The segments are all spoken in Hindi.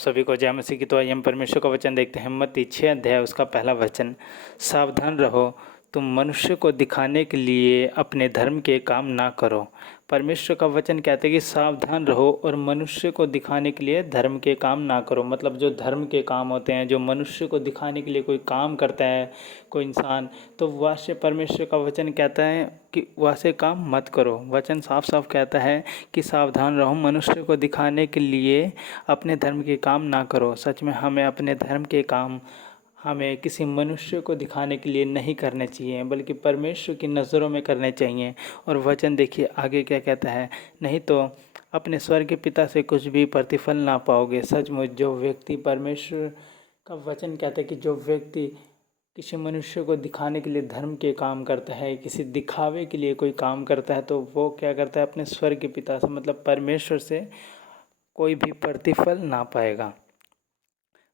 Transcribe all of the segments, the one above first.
सभी को जय मसीह की। तो आइए हम परमेश्वर का वचन देखते हैं। मत्ती 6 अध्याय उसका पहला वचन। सावधान रहो, तुम मनुष्य को दिखाने के लिए अपने धर्म के काम ना करो। परमेश्वर का वचन कहते हैं कि सावधान रहो और मनुष्य को दिखाने के लिए धर्म के काम ना करो। मतलब जो धर्म के काम होते हैं, जो मनुष्य को दिखाने के लिए कोई काम करता है कोई इंसान, तो वैसे परमेश्वर का वचन कहता है कि वैसे काम मत करो। वचन साफ साफ कहता है कि सावधान रहो, मनुष्य को दिखाने के लिए अपने धर्म के काम ना करो। सच में हमें अपने धर्म के काम हमें किसी मनुष्य को दिखाने के लिए नहीं करने चाहिए, बल्कि परमेश्वर की नज़रों में करने चाहिए। और वचन देखिए आगे क्या कहता है, नहीं तो अपने स्वर्गीय पिता से कुछ भी प्रतिफल ना पाओगे। सचमुच जो व्यक्ति, परमेश्वर का वचन कहता है कि जो व्यक्ति किसी मनुष्य को दिखाने के लिए धर्म के काम करता है, किसी दिखावे के लिए कोई काम करता है, तो वो क्या करता है, अपने स्वर्गीय पिता से मतलब परमेश्वर से कोई भी प्रतिफल ना पाएगा।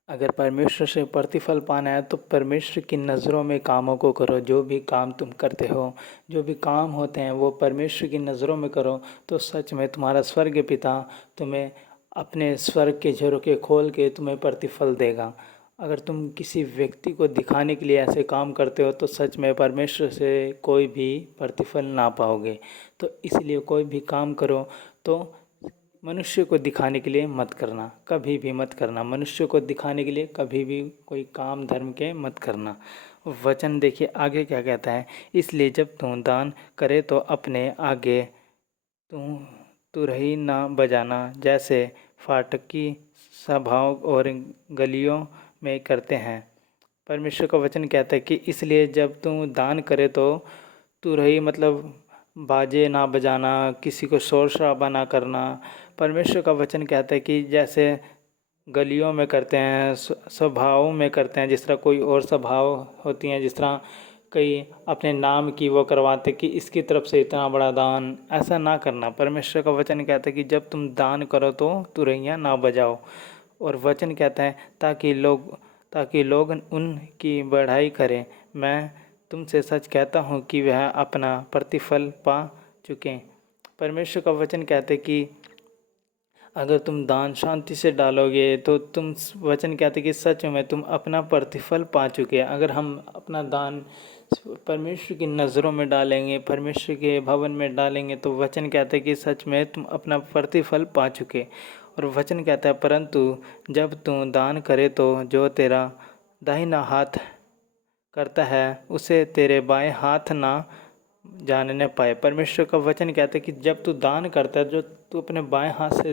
अगर परमेश्वर से प्रतिफल पाना है तो परमेश्वर की नज़रों में कामों को करो। जो भी काम तुम करते हो, जो भी काम होते हैं, वो परमेश्वर की नज़रों में करो, तो सच में तुम्हारा स्वर्गीय पिता तुम्हें अपने स्वर्ग के झरोखे खोल के तुम्हें प्रतिफल देगा। अगर तुम किसी व्यक्ति को दिखाने के लिए ऐसे काम करते हो तो सच में परमेश्वर से कोई भी प्रतिफल ना पाओगे। तो इसलिए कोई भी काम करो तो मनुष्य को दिखाने के लिए मत करना, कभी भी मत करना। मनुष्य को दिखाने के लिए कभी भी कोई काम धर्म के मत करना। वचन देखिए आगे क्या कहता है, इसलिए जब तू दान करे तो अपने आगे तू तुरही ना बजाना, जैसे फाटकी सभाओं और गलियों में करते हैं। परमेश्वर का वचन कहता है कि इसलिए जब तू दान करे तो तुरही मतलब बाजे ना बजाना, किसी को शोर शराबा ना करना। परमेश्वर का वचन कहता है कि जैसे गलियों में करते हैं, सभाओं में करते हैं, जिस तरह कोई और सभाओं होती हैं, जिस तरह कई अपने नाम की वो करवाते कि इसकी तरफ से इतना बड़ा दान, ऐसा ना करना। परमेश्वर का वचन कहता है कि जब तुम दान करो तो तुरहियाँ ना बजाओ। और वचन कहता है ताकि लोग उनकी बढ़ाई करें। मैं तुमसे सच कहता हूँ कि वह अपना प्रतिफल पा चुके। परमेश्वर का वचन कहते हैं कि अगर तुम दान शांति से डालोगे तो तुम, वचन कहते कि सच में तुम अपना प्रतिफल पा चुके। अगर हम अपना दान परमेश्वर की नज़रों में डालेंगे, परमेश्वर के भवन में डालेंगे, तो वचन कहते कि सच में तुम अपना प्रतिफल पा चुके। और वचन कहता है परंतु जब तू दान करे तो जो तेरा दाहिना हाथ करता है उसे तेरे बाएं हाथ ना जानने पाए। परमेश्वर का वचन कहता है कि जब तू दान करता है, जो तू अपने बाएं हाथ से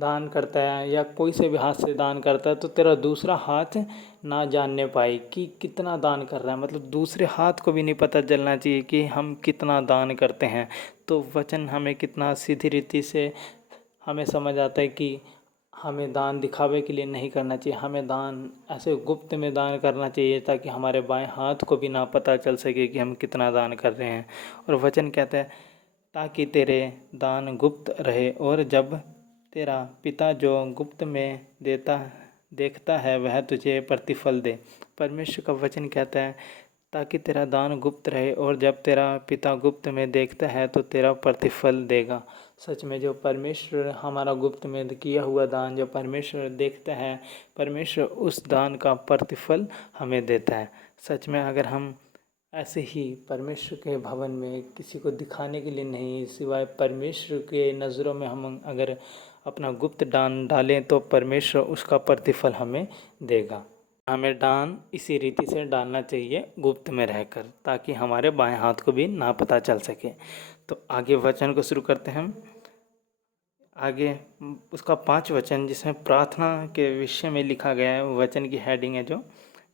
दान करता है या कोई से भी हाथ से दान करता है, तो तेरा दूसरा हाथ ना जानने पाए कि कितना दान कर रहा है। मतलब दूसरे हाथ को भी नहीं पता चलना चाहिए कि हम कितना दान करते हैं। तो वचन हमें कितना सीधी रीति से हमें समझ आता है कि हमें दान दिखावे के लिए नहीं करना चाहिए। हमें दान ऐसे गुप्त में दान करना चाहिए ताकि हमारे बाएं हाथ को भी ना पता चल सके कि हम कितना दान कर रहे हैं। और वचन कहता है ताकि तेरे दान गुप्त रहे और जब तेरा पिता जो गुप्त में देखता है वह तुझे प्रतिफल दे। परमेश्वर का वचन कहता है ताकि तेरा दान गुप्त रहे और जब तेरा पिता गुप्त में देखता है तो तेरा प्रतिफल देगा। सच में जो परमेश्वर हमारा गुप्त में किया हुआ दान जो परमेश्वर देखता है, परमेश्वर उस दान का प्रतिफल हमें देता है। सच में अगर हम ऐसे ही परमेश्वर के भवन में किसी को दिखाने के लिए नहीं, सिवाय परमेश्वर के नज़रों में हम अगर अपना गुप्त दान डालें तो परमेश्वर उसका प्रतिफल हमें देगा। हमें दान इसी रीति से डालना चाहिए गुप्त में रहकर, ताकि हमारे बाएं हाथ को भी ना पता चल सके। तो आगे वचन को शुरू करते हैं हम। आगे उसका 5 वचन जिसमें प्रार्थना के विषय में लिखा गया है, वचन की हेडिंग है जो,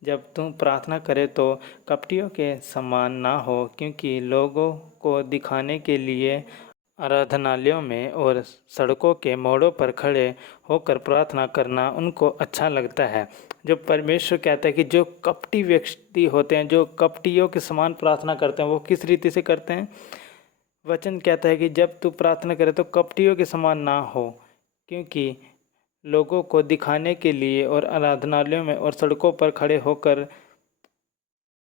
जब तुम प्रार्थना करे तो कपटियों के समान ना हो, क्योंकि लोगों को दिखाने के लिए आराधनालयों में और सड़कों के मोड़ों पर खड़े होकर प्रार्थना करना उनको अच्छा लगता है। जो परमेश्वर कहता है कि जो कपटी व्यक्ति होते हैं, जो कपटियों के समान प्रार्थना करते हैं, वो किस रीति से करते हैं। वचन कहता है कि जब तू प्रार्थना करे तो कपटियों के समान ना हो, क्योंकि लोगों को दिखाने के लिए और आराधनालयों में और सड़कों पर खड़े होकर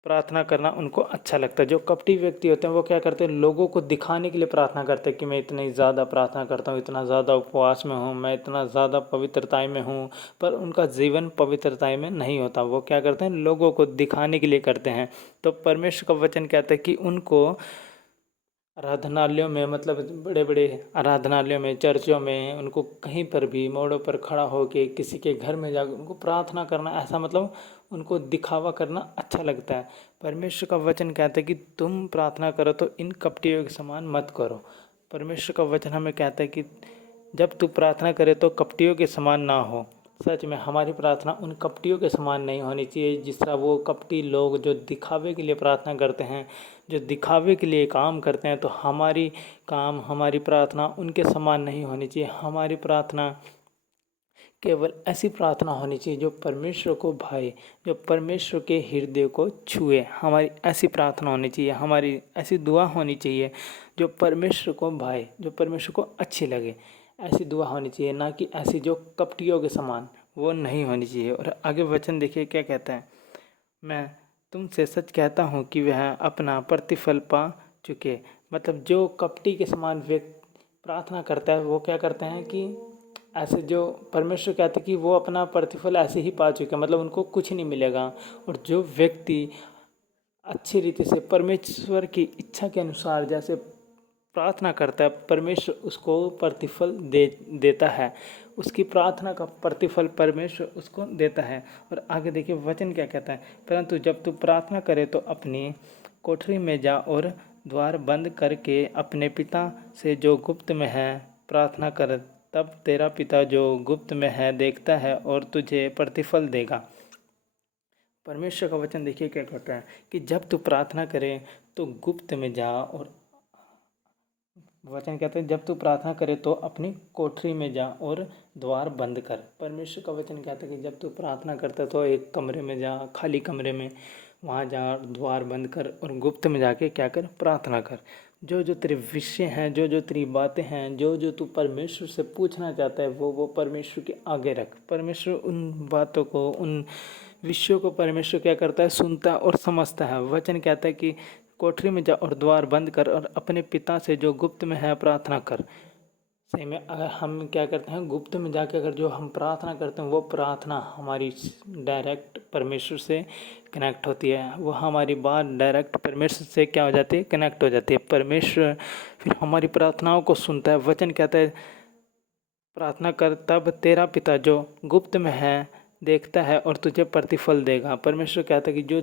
प्रार्थना करना उनको अच्छा लगता है। जो कपटी व्यक्ति होते हैं वो क्या करते हैं, लोगों को दिखाने के लिए प्रार्थना करते हैं कि मैं इतनी ज़्यादा प्रार्थना करता हूँ, इतना ज़्यादा उपवास में हूँ, मैं इतना ज़्यादा पवित्रताई में हूँ, पर उनका जीवन पवित्रताई में नहीं होता। वो क्या करते हैं, लोगों को दिखाने के लिए करते हैं। तो परमेश्वर का वचन कहता है कि उनको आराधनालयों में, मतलब बड़े बड़े आराधनालयों में, चर्चों में, उनको कहीं पर भी मोड़ों पर खड़ा होके किसी के घर में जाकर उनको प्रार्थना करना, ऐसा मतलब उनको दिखावा करना अच्छा लगता है। परमेश्वर का वचन कहता है कि तुम प्रार्थना करो तो इन कपटियों के समान मत करो। परमेश्वर का वचन हमें कहता है कि जब तू प्रार्थना करे तो कपटियों के समान ना हो। सच में हमारी प्रार्थना उन कपटियों के समान नहीं होनी चाहिए, जिस तरह वो कपटी लोग जो दिखावे के लिए प्रार्थना करते हैं, जो दिखावे के लिए काम करते हैं, तो हमारी काम, हमारी प्रार्थना उनके समान नहीं होनी चाहिए। हमारी प्रार्थना केवल ऐसी प्रार्थना होनी चाहिए जो परमेश्वर को भाए, जो परमेश्वर के हृदय को छुए। हमारी ऐसी प्रार्थना होनी चाहिए, हमारी ऐसी दुआ होनी चाहिए जो परमेश्वर को भाए, जो परमेश्वर को अच्छी लगे। ऐसी दुआ होनी चाहिए, ना कि ऐसी जो कपटियों के समान, वो नहीं होनी चाहिए। और आगे वचन देखिए क्या कहता है, मैं तुमसे सच कहता हूँ कि वह अपना प्रतिफल पा चुके। मतलब जो कपटी के समान व्यक्ति प्रार्थना करता है, वो क्या करते हैं कि ऐसे जो परमेश्वर कहते हैं कि वो अपना प्रतिफल ऐसे ही पा चुके, मतलब उनको कुछ नहीं मिलेगा। और जो व्यक्ति अच्छी रीति से परमेश्वर की इच्छा के अनुसार जैसे प्रार्थना करता है, परमेश्वर उसको प्रतिफल देता है। उसकी प्रार्थना का प्रतिफल परमेश्वर उसको देता है। और आगे देखिए वचन क्या कहता है, परंतु जब तू प्रार्थना करे तो अपनी कोठरी में जा और द्वार बंद करके अपने पिता से जो गुप्त में है प्रार्थना कर, तब तेरा पिता जो गुप्त में है देखता है और तुझे प्रतिफल देगा। परमेश्वर का वचन देखिए क्या कहता है कि जब तू प्रार्थना करे तो गुप्त में जा, और वचन कहते हैं जब तू प्रार्थना करे तो अपनी कोठरी में जा और द्वार बंद कर। परमेश्वर का वचन कहता है कि जब तू प्रार्थना करता तो एक कमरे में जा, खाली कमरे में, वहाँ जा, द्वार बंद कर और गुप्त में जाके क्या कर, प्रार्थना कर। जो जो तेरे विषय हैं, जो जो तेरी बातें हैं, जो जो तू परमेश्वर से पूछना चाहता है, वो परमेश्वर के आगे रख। परमेश्वर उन बातों को, उन विषयों को परमेश्वर क्या करता है, सुनता और समझता है। वचन कहता है कि कोठरी में जा और द्वार बंद कर और अपने पिता से जो गुप्त में है प्रार्थना कर। सही में अगर हम क्या करते हैं, गुप्त में जाकर अगर जो हम प्रार्थना करते हैं, वो प्रार्थना हमारी डायरेक्ट परमेश्वर से कनेक्ट होती है। वो हमारी बात डायरेक्ट परमेश्वर से क्या हो जाती है, कनेक्ट हो जाती है। परमेश्वर फिर हमारी प्रार्थनाओं को सुनता है। वचन कहता है प्रार्थना कर, तब तेरा पिता जो गुप्त में है देखता है और तुझे प्रतिफल देगा। परमेश्वर कहता है कि जो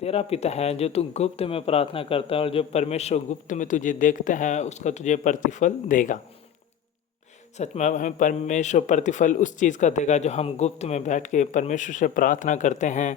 तेरा पिता है, जो तू गुप्त में प्रार्थना करता है और जो परमेश्वर गुप्त में तुझे देखता है, उसका तुझे प्रतिफल देगा। सच में हमें परमेश्वर प्रतिफल उस चीज़ का देगा जो हम गुप्त में बैठ के परमेश्वर से प्रार्थना करते हैं।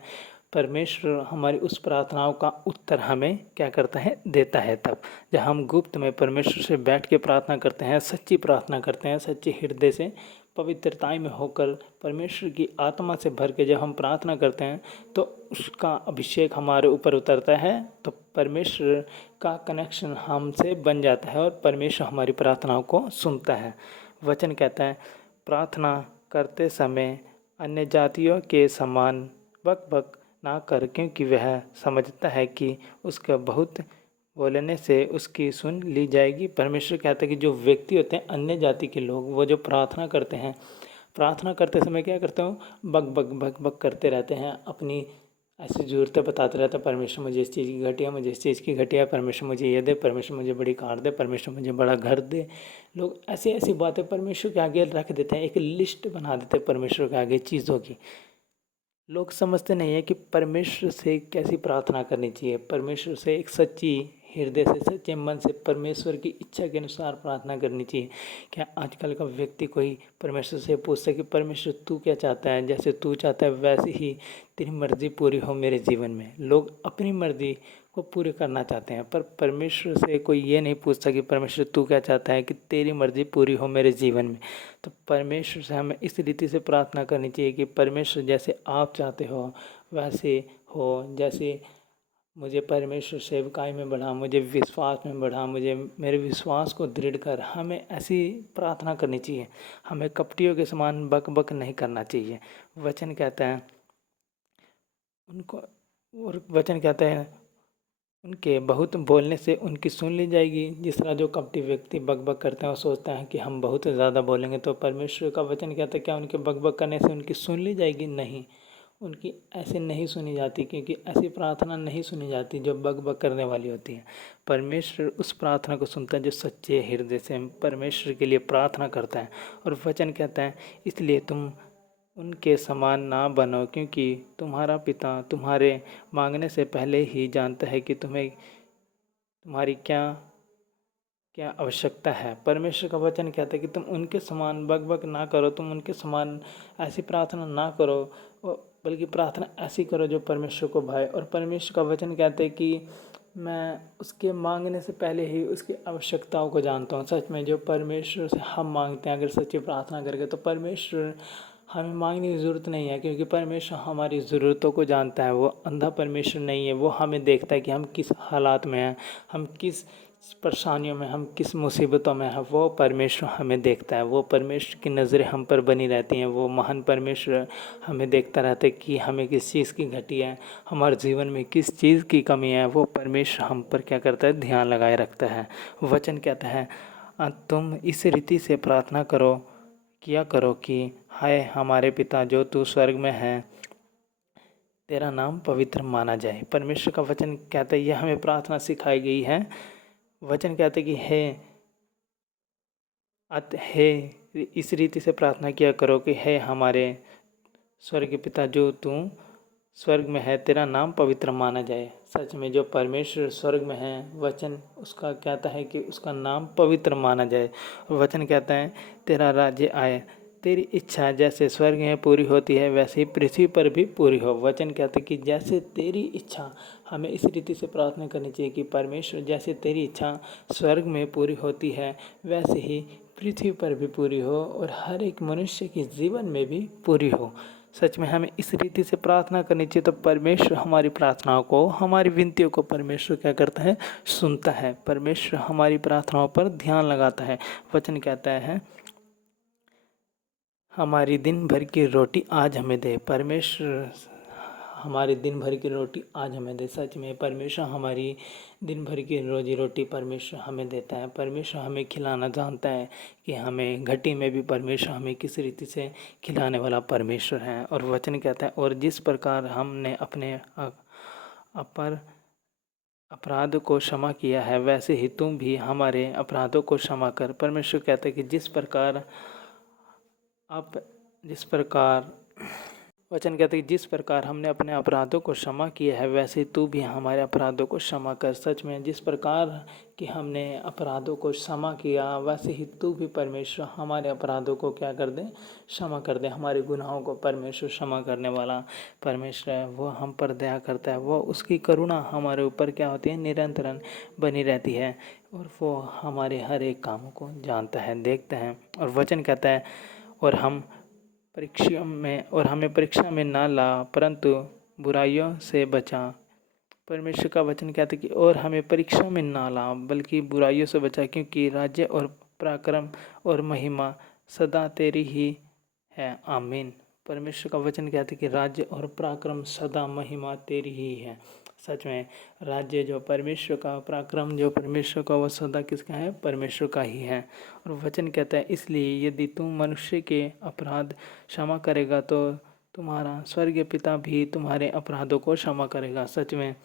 परमेश्वर हमारी उस प्रार्थनाओं का उत्तर हमें क्या करता है, देता है। तब जब हम गुप्त में परमेश्वर से बैठ के प्रार्थना करते हैं, सच्ची प्रार्थना करते हैं, सच्चे हृदय से पवित्रताई में होकर परमेश्वर की आत्मा से भर के जब हम प्रार्थना करते हैं, तो उसका अभिषेक हमारे ऊपर उतरता है। तो परमेश्वर का कनेक्शन हमसे बन जाता है और परमेश्वर हमारी प्रार्थनाओं को सुनता है। वचन कहता है प्रार्थना करते समय अन्य जातियों के समान बक बक ना कर, क्योंकि वह समझता है कि उसका बहुत बोलने से उसकी सुन ली जाएगी। परमेश्वर कहता है कि जो व्यक्ति होते हैं अन्य जाति के लोग, वो जो प्रार्थना करते हैं, प्रार्थना करते समय क्या करते हो, बक बक बक बक करते रहते हैं, अपनी ऐसी ज़रूरतें बताते रहते हैं। परमेश्वर मुझे इस चीज़ की घटिया, मुझे इस चीज़ की घटिया, परमेश्वर मुझे ये दे, परमेश्वर मुझे बड़ी कार दे, परमेश्वर मुझे बड़ा घर दे। लोग ऐसी ऐसी बातें परमेश्वर के आगे रख देते हैं, एक लिस्ट बना देते हैं परमेश्वर के आगे चीज़ों की। लोग समझते नहीं है कि परमेश्वर से कैसी प्रार्थना करनी चाहिए। परमेश्वर से एक सच्ची हृदय से, सच्चे मन से परमेश्वर की इच्छा के अनुसार प्रार्थना करनी चाहिए। क्या आजकल का व्यक्ति कोई परमेश्वर से पूछता है कि परमेश्वर तू क्या चाहता है, जैसे तू चाहता है वैसे ही तेरी मर्ज़ी पूरी हो मेरे जीवन में। लोग अपनी मर्ज़ी को पूरी करना चाहते हैं, पर परमेश्वर से कोई ये नहीं पूछता कि परमेश्वर तू क्या चाहता है कि तेरी मर्ज़ी पूरी हो मेरे जीवन में। तो परमेश्वर से हमें इस रीति से प्रार्थना करनी चाहिए कि परमेश्वर जैसे आप चाहते हो वैसे हो। जैसे मुझे परमेश्वर सेवकाई में बढ़ा, मुझे विश्वास में बढ़ा, मुझे मेरे विश्वास को दृढ़ कर, हमें ऐसी प्रार्थना करनी चाहिए। हमें कपटियों के समान बक बक नहीं करना चाहिए। वचन कहता है उनको और वचन कहता है उनके बहुत बोलने से उनकी सुन ली जाएगी। जिस तरह जो कपटी व्यक्ति बकबक करते हैं वो सोचता है कि हम बहुत ज़्यादा बोलेंगे तो परमेश्वर का वचन कहता है क्या उनके बकबक करने से उनकी सुन ली जाएगी? नहीं, उनकी ऐसे नहीं सुनी जाती, क्योंकि ऐसी प्रार्थना नहीं सुनी जाती जो बकबक करने वाली होती है। परमेश्वर उस प्रार्थना को सुनता है जो सच्चे हृदय से परमेश्वर के लिए प्रार्थना करता है। और वचन कहता है इसलिए तुम उनके समान ना बनो, क्योंकि तुम्हारा पिता तुम्हारे मांगने से पहले ही जानता है कि तुम्हारी क्या क्या आवश्यकता है। परमेश्वर का वचन कहता है कि तुम उनके समान बकबक ना करो, तुम उनके समान ऐसी प्रार्थना ना करो, बल्कि प्रार्थना ऐसी करो जो परमेश्वर को भाए। और परमेश्वर का वचन कहते हैं कि मैं उसके मांगने से पहले ही उसकी आवश्यकताओं को जानता हूँ। सच में जो परमेश्वर से हम मांगते हैं, अगर सच्ची प्रार्थना करके, तो परमेश्वर हमें मांगने की ज़रूरत नहीं है, क्योंकि परमेश्वर हमारी ज़रूरतों को जानता है। वो अंधा परमेश्वर नहीं है, वो हमें देखता है कि हम किस हालात में हैं, हम किस परेशानियों में, हम किस मुसीबतों में हैं। वो परमेश्वर हमें देखता है, वो परमेश्वर की नज़रें हम पर बनी रहती हैं। वो महान परमेश्वर हमें देखता रहता है कि हमें किस चीज़ की घटी है, हमारे जीवन में किस चीज़ की कमी है। वो परमेश्वर हम पर क्या करता है? ध्यान लगाए रखता है। वचन कहता है तुम इस रीति से प्रार्थना करो, किया करो कि हाय हमारे पिता जो तू स्वर्ग में है, तेरा नाम पवित्र माना जाए। परमेश्वर का वचन कहता है, यह हमें प्रार्थना सिखाई गई है। वचन कहते हैं कि हे इस रीति से प्रार्थना किया करो कि हे हमारे स्वर्ग पिता जो तू स्वर्ग में है, तेरा नाम पवित्र माना जाए। सच में जो परमेश्वर स्वर्ग में है, वचन उसका कहता है कि उसका नाम पवित्र माना जाए। वचन कहता है तेरा राज्य आए, तेरी इच्छा जैसे स्वर्ग में पूरी होती है वैसे ही पृथ्वी पर भी पूरी हो। वचन कहता है कि जैसे तेरी इच्छा, हमें इस रीति से प्रार्थना करनी चाहिए कि परमेश्वर जैसे तेरी इच्छा स्वर्ग में पूरी होती है वैसे ही पृथ्वी पर भी पूरी हो और हर एक मनुष्य के जीवन में भी पूरी हो। सच में हमें इस रीति से प्रार्थना करनी चाहिए, तो परमेश्वर हमारी प्रार्थनाओं को, हमारी विनतियों को परमेश्वर क्या करता है? सुनता है। परमेश्वर हमारी प्रार्थनाओं पर ध्यान लगाता है। वचन कहता है हमारी दिन भर की रोटी आज हमें दे। परमेश्वर हमारी दिन भर की रोटी आज हमें दे। सच में परमेश्वर हमारी दिन भर की रोजी रोटी परमेश्वर हमें देता है। परमेश्वर हमें खिलाना जानता है कि हमें घटी में भी परमेश्वर हमें किस रीति से खिलाने वाला परमेश्वर है। और वचन कहता है और जिस प्रकार हमने अपने अपर अपराध को क्षमा किया है वैसे ही तुम भी हमारे अपराधों को क्षमा कर। परमेश्वर कहता है कि जिस प्रकार वचन कहते हैं कि जिस प्रकार हमने अपने अपराधों को क्षमा किया है वैसे ही तू भी हमारे अपराधों को क्षमा कर। सच में जिस प्रकार कि हमने अपराधों को क्षमा किया वैसे ही तू भी परमेश्वर हमारे अपराधों को क्या कर दे? क्षमा कर दे। हमारे गुनाहों को परमेश्वर क्षमा करने वाला परमेश्वर है। वो हम पर दया करता है, वो उसकी करुणा हमारे ऊपर क्या होती है? निरंतर बनी रहती है। और वो हमारे हर एक कामों को जानता है, देखता है। और वचन कहता है और हमें परीक्षा में ना ला परंतु बुराइयों से बचा। परमेश्वर का वचन कहता है कि और हमें परीक्षा में ना ला बल्कि बुराइयों से बचा, क्योंकि राज्य और पराक्रम और महिमा सदा तेरी ही है। आमीन। परमेश्वर का वचन कहता है कि राज्य और पराक्रम सदा महिमा तेरी ही है। सच में राज्य जो परमेश्वर का, पराक्रम जो परमेश्वर का, वो सदा किसका है? परमेश्वर का ही है। और वचन कहता है इसलिए यदि तुम मनुष्य के अपराध क्षमा करेगा तो तुम्हारा स्वर्गीय पिता भी तुम्हारे अपराधों को क्षमा करेगा। सच में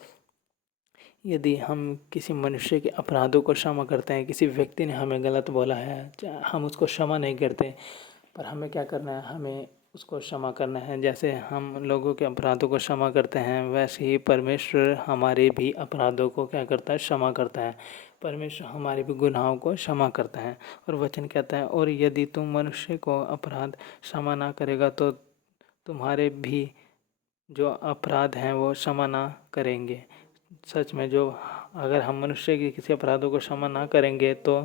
यदि हम किसी मनुष्य के अपराधों को क्षमा करते हैं, किसी व्यक्ति ने हमें गलत बोला है, हम उसको क्षमा नहीं करते, पर हमें क्या करना है? हमें उसको क्षमा करना है। जैसे हम लोगों के अपराधों को क्षमा करते हैं वैसे ही परमेश्वर हमारे भी अपराधों को क्या करता है? क्षमा करता है। परमेश्वर हमारे भी गुनाहों को क्षमा करता है। और वचन कहता है और यदि तुम मनुष्य को अपराध क्षमा ना करेगा तो तुम्हारे भी जो अपराध हैं वो क्षमा ना करेंगे। सच में जो अगर हम मनुष्य के किसी अपराधों को क्षमा ना करेंगे तो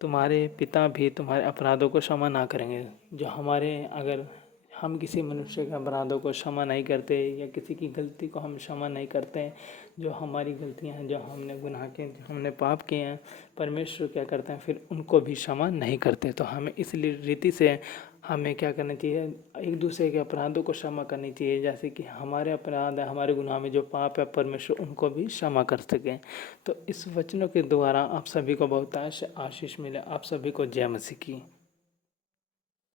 तुम्हारे पिता भी तुम्हारे अपराधों को क्षमा ना करेंगे। जो अगर हम किसी मनुष्य के अपराधों को क्षमा नहीं करते या किसी की गलती को हम क्षमा नहीं करते। जो हमारी गलतियां हैं, जो हमने गुनाह किए, जो हमने पाप किए हैं, परमेश्वर क्या करते हैं, फिर उनको भी क्षमा नहीं करते। तो हमें इसलिए रीति से हमें क्या करना चाहिए, एक दूसरे के अपराधों को क्षमा करनी चाहिए। जैसे कि हमारे अपराध है, हमारे गुनाह में जो पाप है, परमेश्वर उनको भी क्षमा कर सकें। तो इस वचनों के द्वारा आप सभी को बहुत आशीष मिले। आप सभी को जय मसीह की।